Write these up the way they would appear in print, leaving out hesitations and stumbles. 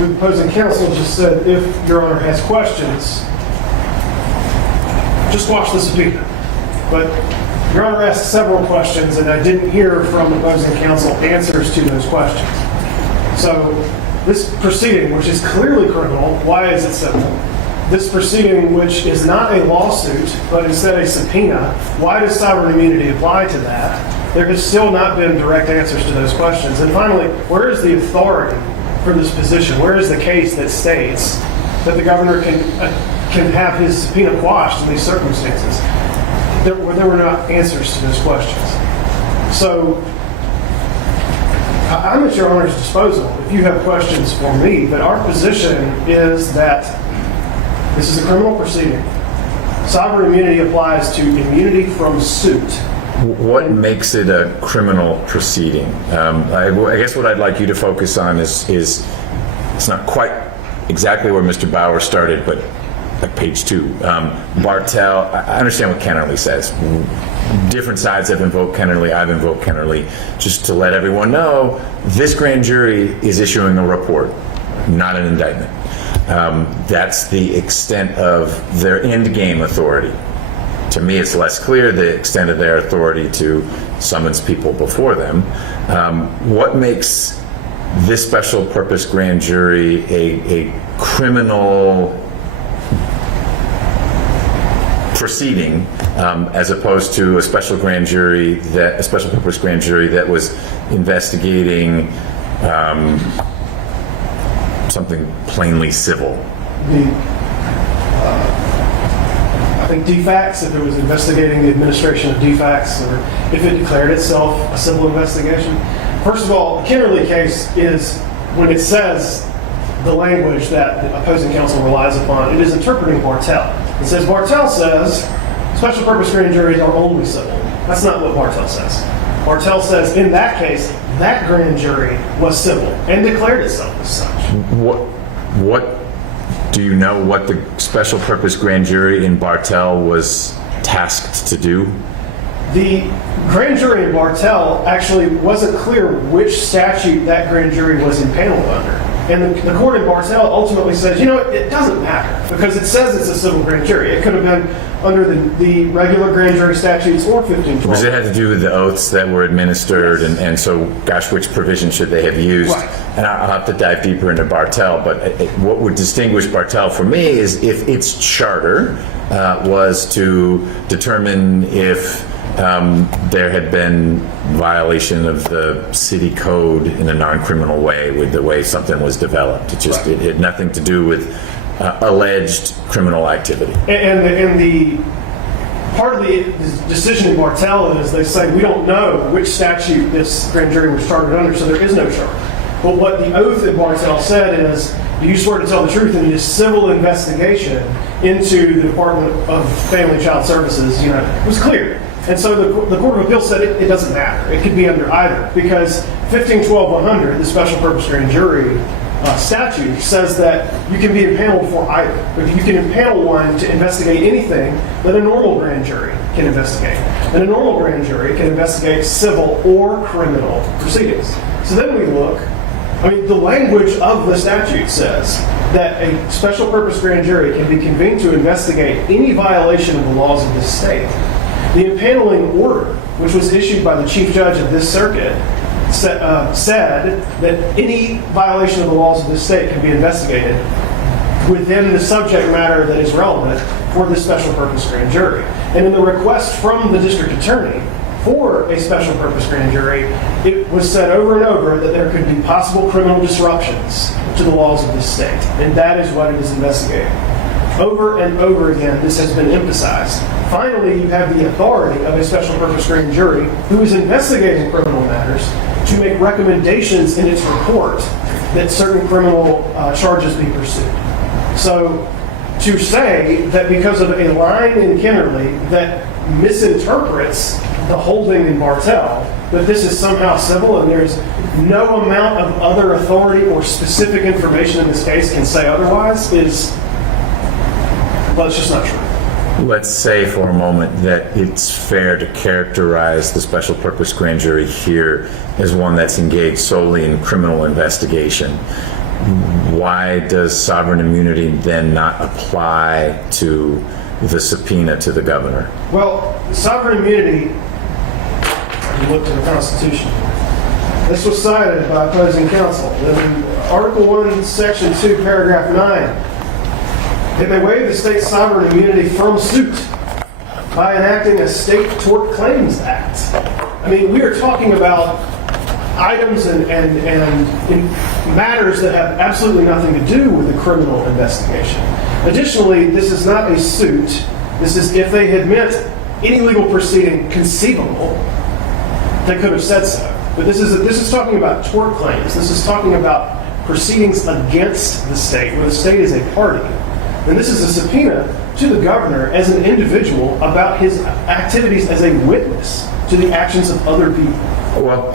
the opposing counsel just said, if Your Honor has questions, just quash the subpoena. But Your Honor asked several questions, and I didn't hear from the opposing counsel answers to those questions. So this proceeding, which is clearly criminal, why is it civil? This proceeding, which is not a lawsuit, but instead a subpoena, why does sovereign immunity apply to that? There has still not been direct answers to those questions. And finally, where is the authority for this position? Where is the case that states that the governor can have his subpoena quashed in these circumstances? There were not answers to those questions. So I'm at Your Honor's disposal if you have questions for me, but our position is that this is a criminal proceeding. Sovereign immunity applies to immunity from suit. What makes it a criminal proceeding? I guess what I'd like you to focus on is it's not quite exactly where Mr. Bauer started, but like page 2. Bartell, I understand what Kennerly says. Different sides have invoked Kennerly, I've invoked Kennerly. Just to let everyone know, this grand jury is issuing a report, not an indictment. That's the extent of their end game authority. To me, it's less clear the extent of their authority to summons people before them. What makes this special purpose grand jury a criminal proceeding as opposed to a special purpose grand jury that was investigating something plainly civil? I think DFACS, if it was investigating the administration of DFACS, or if it declared itself a civil investigation. First of all, the Kennerly case is, when it says the language that the opposing counsel relies upon, it is interpreting Bartell. It says, Bartell says special purpose grand juries are only civil. That's not what Bartell says. Bartell says, in that case, that grand jury was civil and declared itself as such. What do you know what the special purpose grand jury in Bartell was tasked to do? The grand jury in Bartell actually wasn't clear which statute that grand jury was impaneled under. And the court in Bartell ultimately says, it doesn't matter because it says it's a civil grand jury. It could have been under the regular grand jury statutes or 1512. Because it had to do with the oaths that were administered, yes. and so, gosh, which provision should they have used? Right. And I'll have to dive deeper into Bartell, but what would distinguish Bartell for me is if its charter was to determine if there had been violation of the city code in a non-criminal way with the way something was developed. It had nothing to do with alleged criminal activity. And the part of the decision in Bartell is they say we don't know which statute this grand jury was chartered under, so there is no charter. But what the oath at Bartell said is, do you swear to tell the truth in this civil investigation into the Department of Family and Child Services? It was clear. And so the Court of Appeals said it doesn't matter. It could be under either, because 1512-100, the special purpose grand jury statute, says that you can be impaneled for either. But you can impanel one to investigate anything that a normal grand jury can investigate. And a normal grand jury can investigate civil or criminal proceedings. So then we look, the language of the statute says that a special purpose grand jury can be convened to investigate any violation of the laws of this state. The impaneling order, which was issued by the chief judge of this circuit, said that any violation of the laws of this state can be investigated within the subject matter that is relevant for this special purpose grand jury. And in the request from the district attorney for a special purpose grand jury, it was said over and over that there could be possible criminal disruptions to the laws of this state. And that is what it is investigating. Over and over again, this has been emphasized. Finally, you have the authority of a special purpose grand jury who is investigating criminal matters to make recommendations in its report that certain criminal charges be pursued. So to say that because of a line in Kennerly that misinterprets the holding in Bartell, that this is somehow civil and there's no amount of other authority or specific information in this case can say otherwise is, well, it's just not true. Let's say for a moment that it's fair to characterize the special purpose grand jury here as one that's engaged solely in criminal investigation. why does sovereign immunity then not apply to the subpoena to the governor? Well, sovereign immunity, you looked at the Constitution. This was cited by opposing counsel. In Article 1, Section 2, Paragraph 9, they may waive the state's sovereign immunity from suit by enacting a State Tort Claims Act. I mean, we are talking about items and matters that have absolutely nothing to do with a criminal investigation. Additionally, this is not a suit. This is if they had meant any legal proceeding conceivable, they could have said so. But this is talking about tort claims. This is talking about proceedings against the state, where the state is a party. And this is a subpoena to the governor as an individual about his activities as a witness to the actions of other people. Well,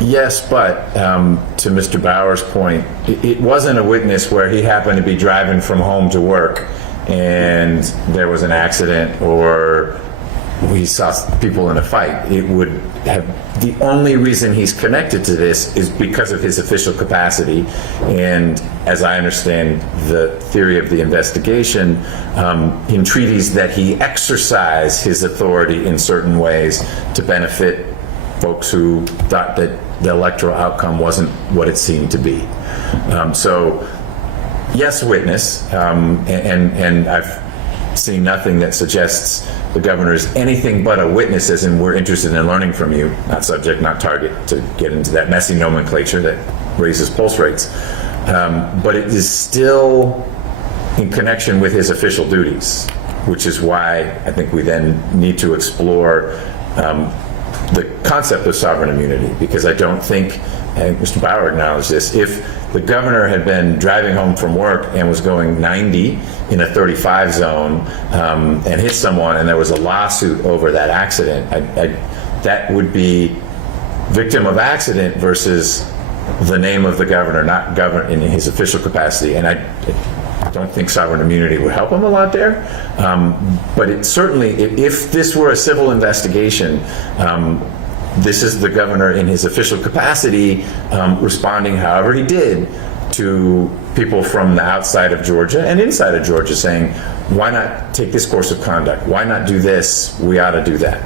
yes, but to Mr. Bauer's point, it wasn't a witness where he happened to be driving from home to work and there was an accident or he saw people in a fight. It would have, the only reason he's connected to this is because of his official capacity. And as I understand the theory of the investigation, in treaties that he exercised his authority in certain ways to benefit folks who thought that the electoral outcome wasn't what it seemed to be. So, yes, witness, and I've seen nothing that suggests the governor is anything but a witness, as in we're interested in learning from you, not subject, not target, to get into that messy nomenclature that raises pulse rates. But it is still in connection with his official duties, which is why I think we then need to explore the concept of sovereign immunity, because I don't think, and Mr. Bauer acknowledged this, if the governor had been driving home from work and was going 90 in a 35 zone and hit someone and there was a lawsuit over that accident, that would be victim of accident versus the name of the governor, not governor in his official capacity. And I don't think sovereign immunity would help him a lot there. But it certainly, if this were a civil investigation, this is the governor in his official capacity responding however he did to people from the outside of Georgia and inside of Georgia saying, why not take this course of conduct? Why not do this? We ought to do that.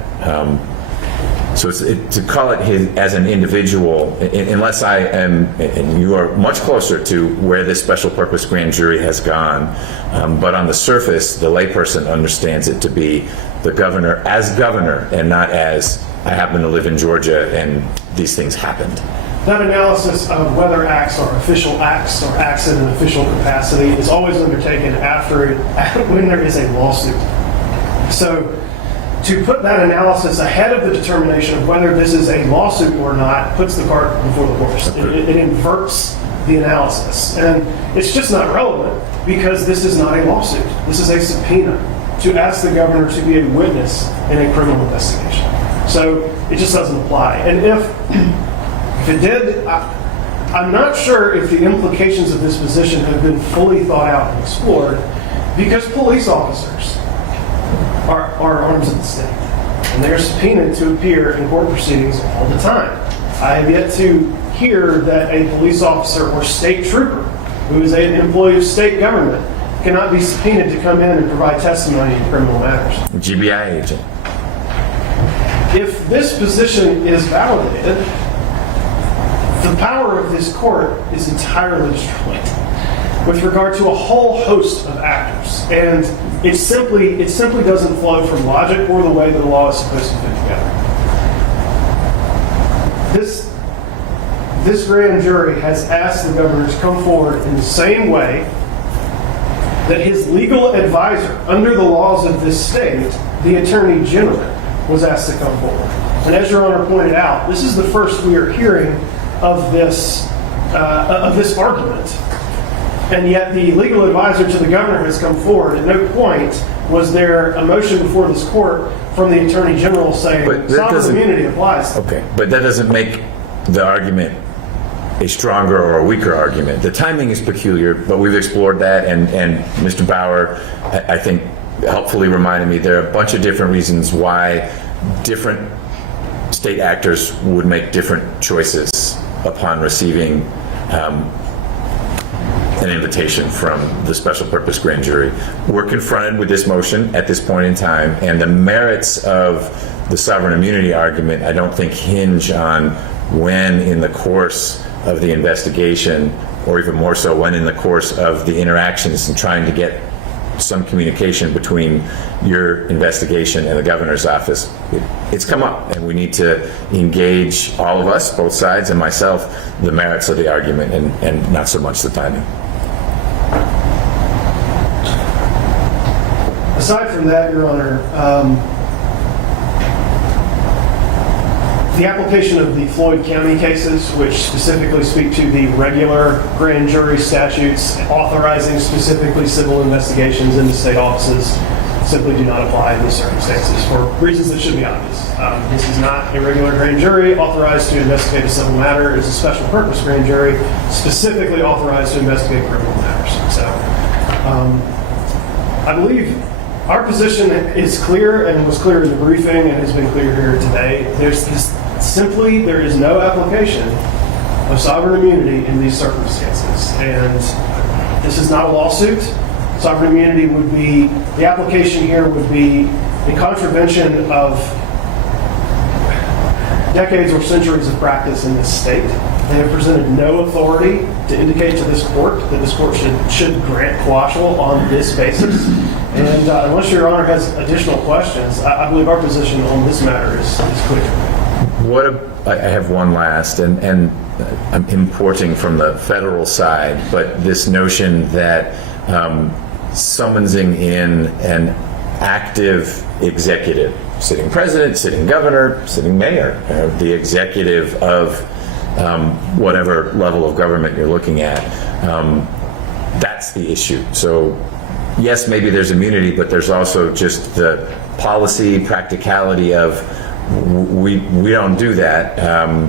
So to call it as an individual, unless I am, and you are much closer to where this special purpose grand jury has gone, but on the surface, the layperson understands it to be the governor as governor and not as, I happen to live in Georgia and these things happened. That analysis of whether acts are official acts or acts in an official capacity is always undertaken when there is a lawsuit. So to put that analysis ahead of the determination of whether this is a lawsuit or not puts the cart before the horse. It inverts the analysis. And it's just not relevant because this is not a lawsuit. This is a subpoena to ask the governor to be a witness in a criminal investigation. So it just doesn't apply. And if it did, I'm not sure if the implications of this position have been fully thought out and explored, because police officers are arms of the state, and they're subpoenaed to appear in court proceedings all the time. I have yet to hear that a police officer or state trooper who is an employee of state government cannot be subpoenaed to come in and provide testimony in criminal matters. GBI agent. If this position is validated, the power of this court is entirely destroyed with regard to a whole host of actors. And it simply doesn't flow from logic or the way that the law is supposed to fit together. This grand jury has asked the governor to come forward in the same way that his legal advisor under the laws of this state, the Attorney General, was asked to come forward. And as Your Honor pointed out, this is the first we are hearing of this argument. And yet the legal advisor to the governor has come forward. At no point was there a motion before this court from the Attorney General saying sovereign immunity applies. Okay, but that doesn't make the argument a stronger or a weaker argument. The timing is peculiar, but we've explored that, and Mr. Bauer, I think, helpfully reminded me there are a bunch of different reasons why different state actors would make different choices upon receiving an invitation from the special purpose grand jury. We're confronted with this motion at this point in time, and the merits of the sovereign immunity argument I don't think hinge on when in the course of the investigation, or even more so when in the course of the interactions and trying to get some communication between your investigation and the governor's office, it's come up, and we need to engage, all of us, both sides and myself, the merits of the argument and not so much the timing. Aside from that, Your Honor, the application of the Floyd County cases, which specifically speak to the regular grand jury statutes authorizing specifically civil investigations into state offices, simply do not apply in these circumstances for reasons that should be obvious. This is not a regular grand jury authorized to investigate a civil matter. It's a special purpose grand jury specifically authorized to investigate criminal matters. So I believe our position is clear and was clear in the briefing and has been clear here today. There is no application of sovereign immunity in these circumstances. And this is not a lawsuit. Sovereign immunity would be, the application here would be in contravention of decades or centuries of practice in this state. They have presented no authority to indicate to this court that this court should grant quashal on this basis. And unless Your Honor has additional questions, I believe our position on this matter is clear. I have one last, and I'm importing from the federal side, but this notion that summonsing in an active executive, sitting president, sitting governor, sitting mayor, the executive of whatever level of government you're looking at, that's the issue. So yes, maybe there's immunity, but there's also just the policy practicality of we don't do that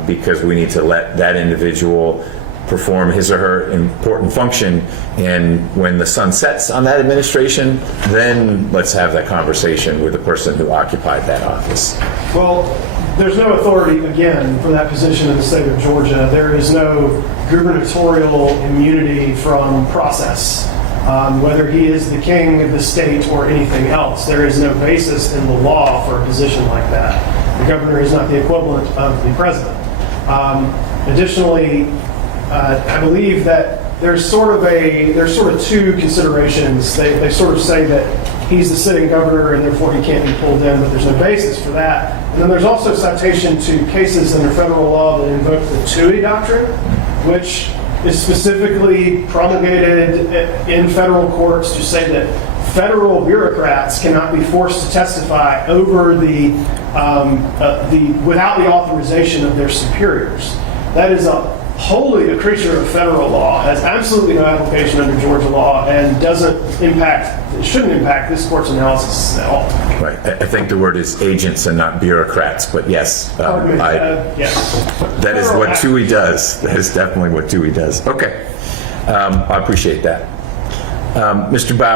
because we need to let that individual perform his or her important function, and when the sun sets on that administration, then let's have that conversation with the person who occupied that office. Well, there's no authority, again, for that position in the state of Georgia. There is no gubernatorial immunity from process. Whether he is the king of the state or anything else, there is no basis in the law for a position like that. The governor is not the equivalent of the president. Additionally, I believe that there's sort of two considerations. They sort of say that he's the sitting governor and therefore he can't be pulled in, but there's no basis for that. And then there's also citation to cases under federal law that invoke the Toohey Doctrine, which is specifically promulgated in federal courts to say that federal bureaucrats cannot be forced to testify over without the authorization of their superiors. That is wholly a creature of federal law, has absolutely no application under Georgia law, and shouldn't impact this court's analysis at all. Right. I think the word is agents and not bureaucrats, but yes, Yes. That is what Toohey does. That is definitely what Toohey does. Okay. I appreciate that. Mr. Bauer.